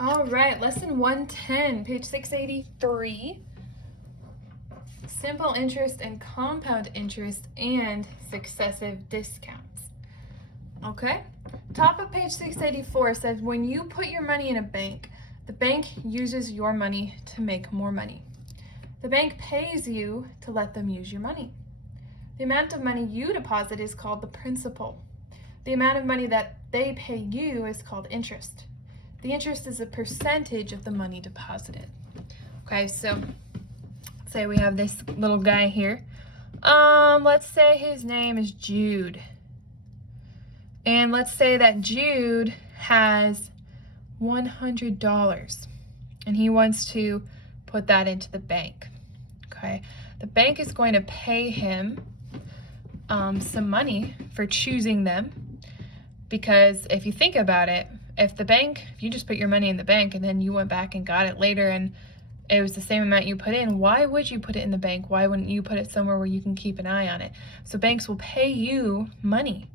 All right, lesson 110, page 683. Simple interest and compound interest and successive discounts. Okay? Top of page 684 says when you put your money in a bank, the bank uses your money to make more money. The bank pays you to let them use your money. The amount of money you deposit is called the principal. The amount of money that they pay you is called interest. The interest is a percentage of the money deposited. Okay, so say we have this little guy here. Let's say his name is Jude. And let's say that Jude has $100 and he wants to put that into the bank. Okay, the bank is going to pay him some money for choosing them, because if you think about it, if you just put your money in the bank and then you went back and got it later and it was the same amount you put in, why would you put it in the bank? Why wouldn't you put it somewhere where you can keep an eye on it? So banks will pay you money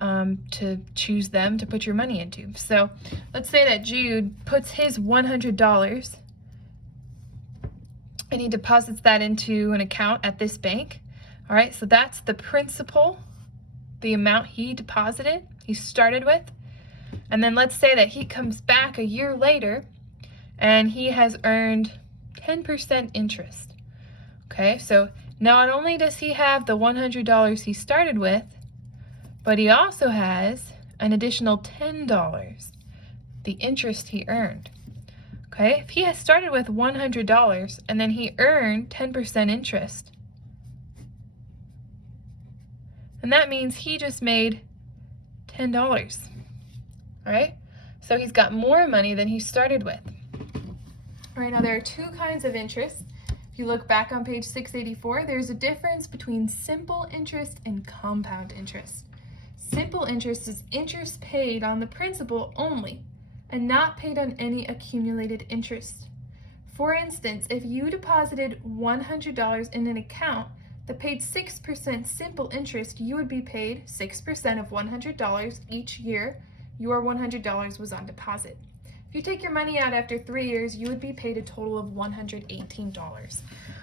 to choose them to put your money into. So let's say that Jude puts his $100 and he deposits that into an account at this bank. All right, so that's the principal, the amount he deposited, he started with. And then let's say that he comes back a year later and he has earned 10% interest. Okay, so not only does he have the $100 he started with, but he also has an additional $10, the interest he earned. Okay, if he has started with $100 and then he earned 10% interest, and that means he just made $10. All right, so he's got more money than he started with. All right, now there are two kinds of interest. If you look back on page 684, there's a difference between simple interest and compound interest. Simple interest is interest paid on the principal only and not paid on any accumulated interest. For instance, if you deposited $100 in an account that paid 6% simple interest, you would be paid 6% of $100 each year your $100 was on deposit. If you take your money out after 3 years, you would be paid a total of $118.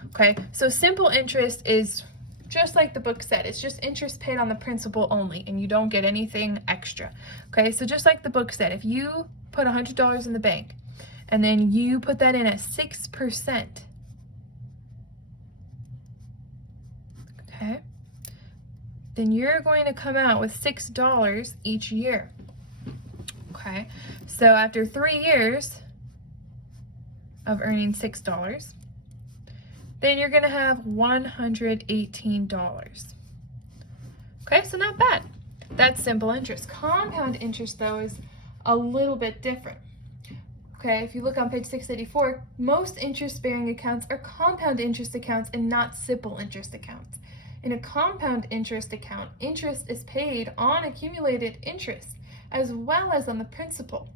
Okay, so simple interest is just like the book said, it's just interest paid on the principal only, and you don't get anything extra. Okay, so just like the book said, if you put $100 in the bank and then you put that in at 6%, okay, then you're going to come out with $6 each year. Okay, so after 3 years of earning $6, then you're going to have $118. Okay, so not bad. That's simple interest. Compound interest, though, is a little bit different. Okay, if you look on page 684, most interest-bearing accounts are compound interest accounts and not simple interest accounts. In a compound interest account, interest is paid on accumulated interest as well as on the principal.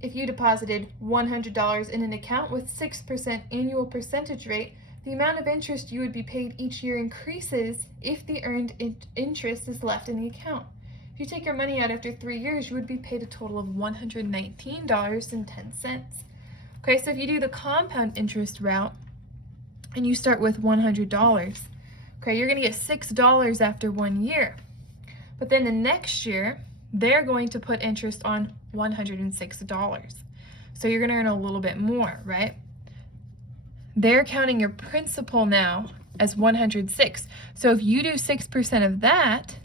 If you deposited $100 in an account with 6% annual percentage rate, the amount of interest you would be paid each year increases if the earned interest is left in the account. If you take your money out after 3 years, you would be paid a total of $119.10. Okay, so if you do the compound interest route and you start with $100, okay, you're going to get $6 after 1 year. But then the next year, they're going to put interest on $106. So you're going to earn a little bit more, right? They're counting your principal now as 106. So if you do 6% of that,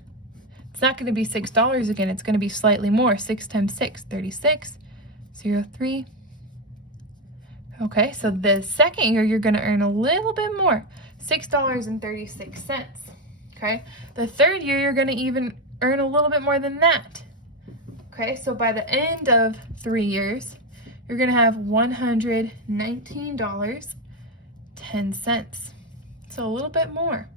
it's not going to be $6 again. It's going to be slightly more. 6 times 6, 36, 03. Okay, so the second year, you're going to earn a little bit more, $6.36. Okay, the third year, you're going to even earn a little bit more than that. Okay, so by the end of 3 years, you're going to have $119.10. So a little bit more.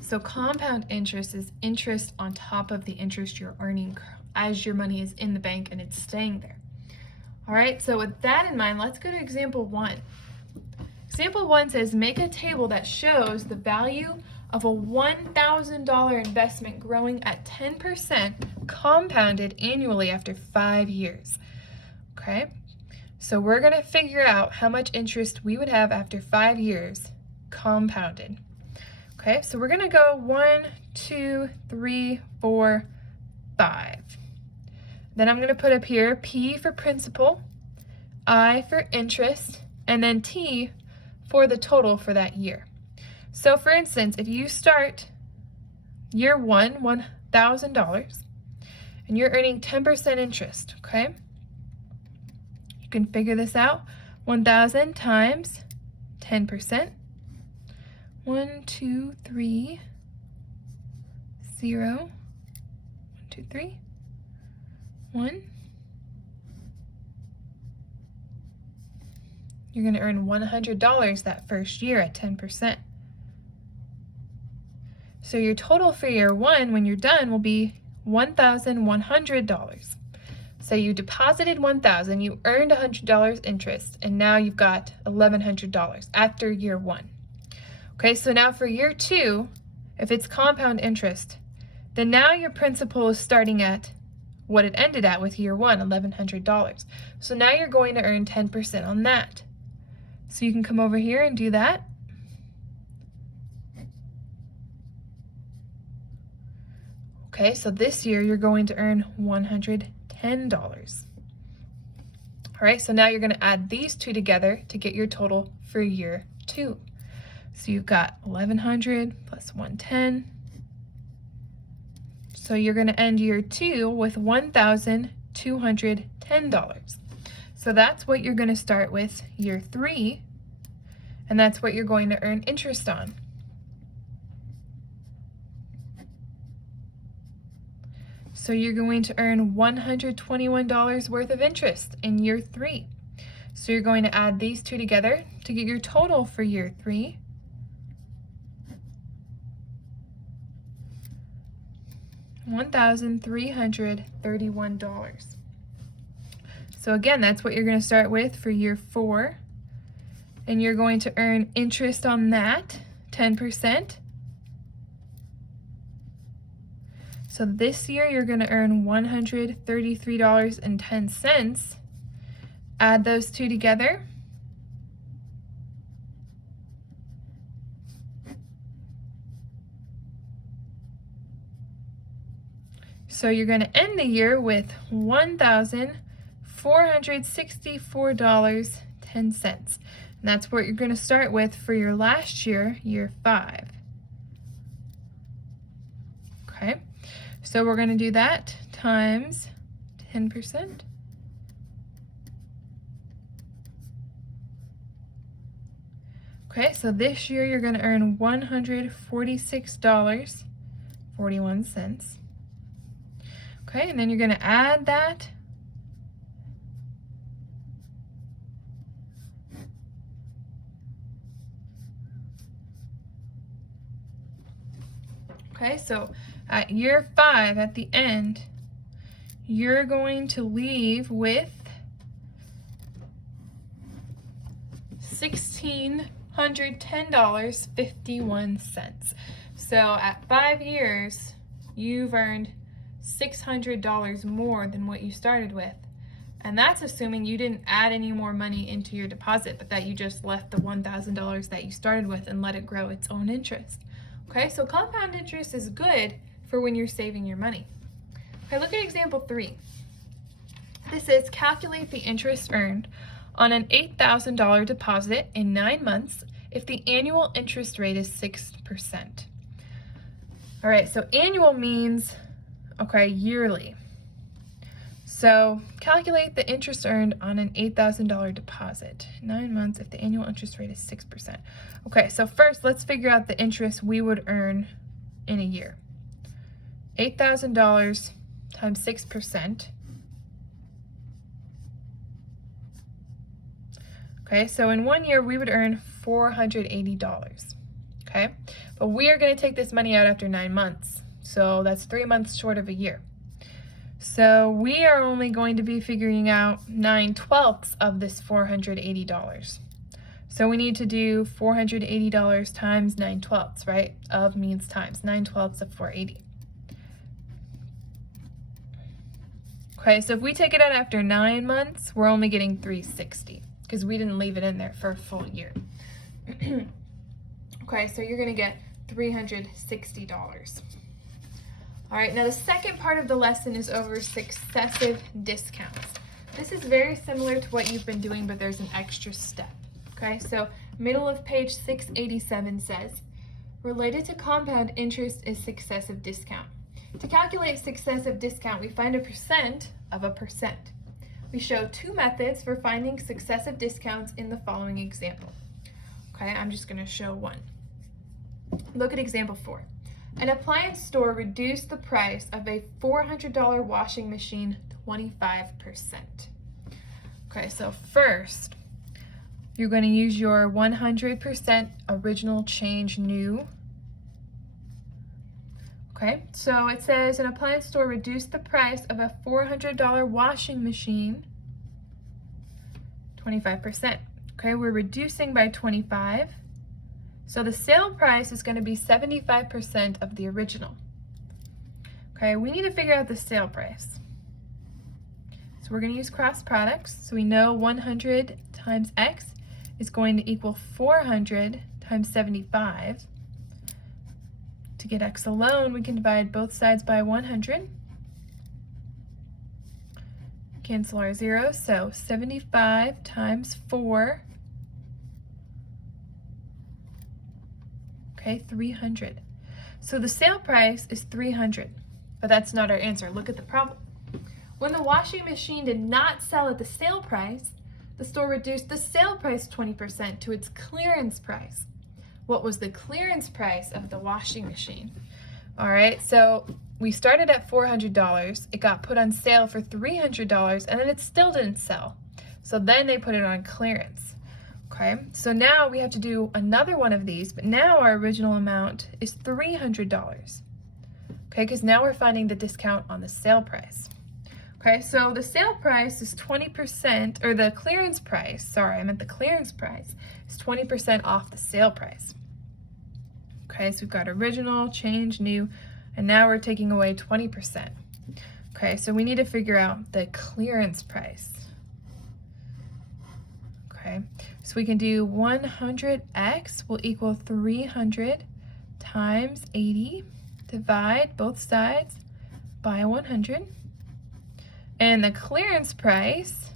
So compound interest is interest on top of the interest you're earning as your money is in the bank and it's staying there. All right, so with that in mind, let's go to example 1. Example 1 says, make a table that shows the value of a $1,000 investment growing at 10% compounded annually after 5 years. okay? So we're gonna figure out how much interest we would have after 5 years compounded. Okay, so we're gonna go 1, 2, 3, 4, 5. Then I'm gonna put up here P for principal, I for interest, and then T for the total for that year. So for instance, if you start year one, $1,000, and you're earning 10% interest, okay? You can figure this out. 1,000 times 10%. 1, 2, 3, 0, 1, 2, 3, 1. You're going to earn $100 that first year at 10%. So your total for year one, when you're done, will be $1,100. So you deposited $1,000, you earned $100 interest, and now you've got $1,100 after year one. Okay, so now for year two, if it's compound interest, then now your principal is starting at what it ended at with year one, $1,100. So now you're going to earn 10% on that. So you can come over here and do that. Okay, so this year you're going to earn $110. All right, so now you're going to add these two together to get your total for year two. So you've got 1,100 plus 110. So you're going to end year two with $1,210. So that's what you're going to start with year three, and that's what you're going to earn interest on. So you're going to earn $121 worth of interest in year three. So you're going to add these two together to get your total for year three. $1,331. So again, that's what you're going to start with for year four. And you're going to earn interest on that, 10%. So this year you're going to earn $133.10. Add those two together. So you're going to end the year with $1,464.10. And that's what you're going to start with for your last year, year five. Okay, so we're going to do that times 10%. Okay, so this year you're going to earn $146.41. Okay, and then you're going to add that. Okay, so at year five, at the end, you're going to leave with $1,610.51. So at 5 years, you've earned $600 more than what you started with. And that's assuming you didn't add any more money into your deposit, but that you just left the $1,000 that you started with and let it grow its own interest. Okay, so compound interest is good for when you're saving your money. Okay, look at example 3. This is calculate the interest earned on an $8,000 deposit in 9 months if the annual interest rate is 6%. All right, so annual means, okay, yearly. So calculate the interest earned on an $8,000 deposit. 9 months if the annual interest rate is 6%. Okay, so first let's figure out the interest we would earn in a year. $8,000 times 6%. Okay, so in 1 year we would earn $480. Okay, but we are going to take this money out after 9 months. So that's 3 months short of a year. So we are only going to be figuring out 9/12 of this $480. So we need to do $480 times 9/12, right? Of means times 9/12 of 480. Okay, so if we take it out after 9 months, we're only getting $360 because we didn't leave it in there for a full year. Okay, so you're gonna get $360. All right, now the second part of the lesson is over successive discounts. This is very similar to what you've been doing, but there's an extra step. Okay, so middle of page 687 says, related to compound interest is successive discount. To calculate successive discount, we find a percent of a percent. We show two methods for finding successive discounts in the following example. Okay, I'm just going to show one. Look at example 4. An appliance store reduced the price of a $400 washing machine 25%. Okay, so first, you're going to use your 100% original change new. Okay, so it says an appliance store reduced the price of a $400 washing machine 25%. Okay, we're reducing by 25. So the sale price is going to be 75% of the original. Okay, we need to figure out the sale price. So we're going to use cross products. So we know 100 times x is going to equal 400 times 75. To get x alone, we can divide both sides by 100. Cancel our zeros, so 75 times 4. Okay, 300. So the sale price is 300, but that's not our answer. Look at the problem. When the washing machine did not sell at the sale price, the store reduced the sale price 20% to its clearance price. What was the clearance price of the washing machine? All right, so we started at $400. It got put on sale for $300, and then it still didn't sell. So then they put it on clearance. Okay, so now we have to do another one of these, but now our original amount is $300. Okay, because now we're finding the discount on the sale price. Okay, so the sale price is 20%, or the clearance price, sorry, I meant the clearance price, is 20% off the sale price. Okay, so we've got original, change, new, and now we're taking away 20%. Okay, so we need to figure out the clearance price. Okay, so we can do 100x will equal 300 times 80, divide both sides by 100. And the clearance price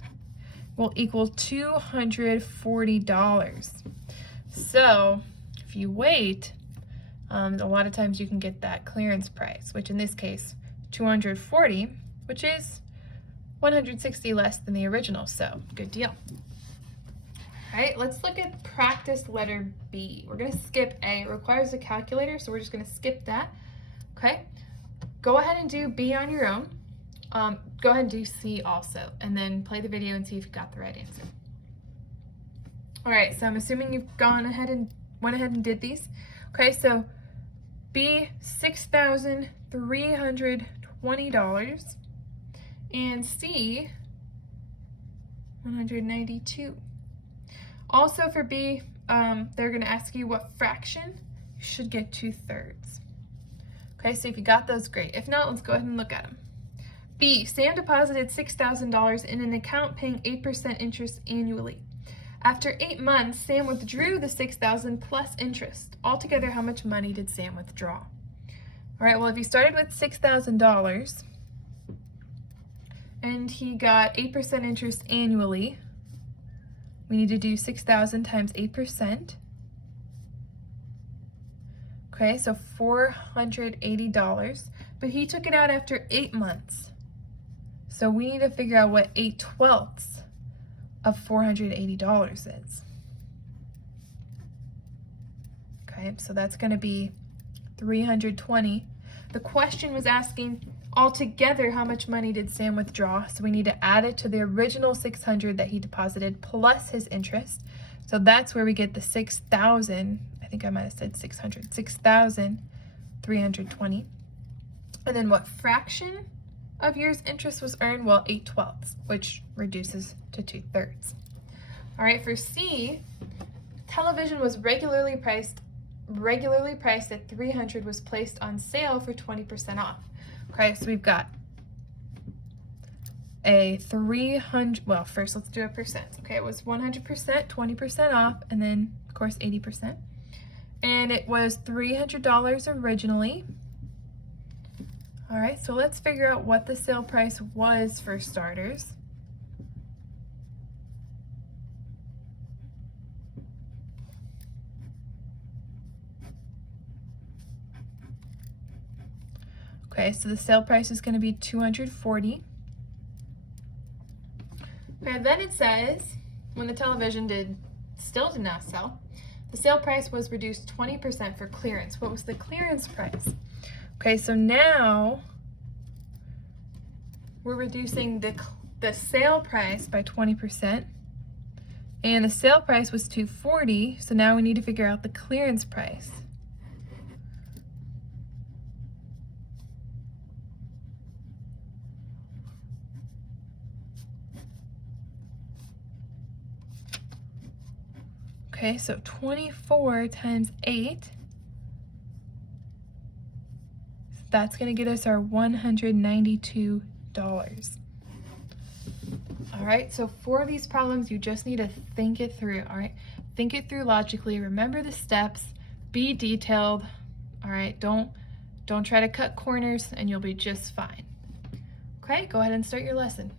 will equal $240. So if you wait, a lot of times you can get that clearance price, which in this case, 240, which is 160 less than the original, so good deal. All right, let's look at practice letter B. We're gonna skip A. It requires a calculator, so we're just gonna skip that. Okay, go ahead and do B on your own. Go ahead and do C also, and then play the video and see if you got the right answer. All right, so I'm assuming you've went ahead and did these. Okay, so B, $6,320, and C, $192. Also for B, they're gonna ask you what fraction. You should get 2/3. Okay, so if you got those, great. If not, let's go ahead and look at them. B, Sam deposited $6,000 in an account paying 8% interest annually. After 8 months, Sam withdrew the $6,000 plus interest. Altogether, how much money did Sam withdraw? All right, well, if you started with $6,000 and he got 8% interest annually, we need to do 6,000 times 8%. Okay, so $480, but he took it out after 8 months. So we need to figure out what 8/12 of $480 is. Okay, so that's going to be 320. The question was asking altogether how much money did Sam withdraw, so we need to add it to the original 600 that he deposited plus his interest. So that's where we get the 6,000. I think I might have said 600. 6,320. And then what fraction of year's interest was earned? Well, 8/12, which reduces to 2/3. All right, for C, television was regularly priced at $300, was placed on sale for 20% off. Okay, so we've got a 300, well, first let's do a percent. Okay, it was 100%, 20% off, and then of course 80%. And it was $300 originally. All right, so let's figure out what the sale price was for starters. Okay, so the sale price is going to be $240. Okay, then it says, when the television still did not sell, the sale price was reduced 20% for clearance. What was the clearance price? Okay, so now we're reducing the sale price by 20%, and the sale price was $240, so now we need to figure out the clearance price. Okay, so 24 times 8, that's going to get us our $192. All right, so for these problems, you just need to think it through, all right? Think it through logically, remember the steps, be detailed, all right? Don't try to cut corners and you'll be just fine. Okay, go ahead and start your lesson.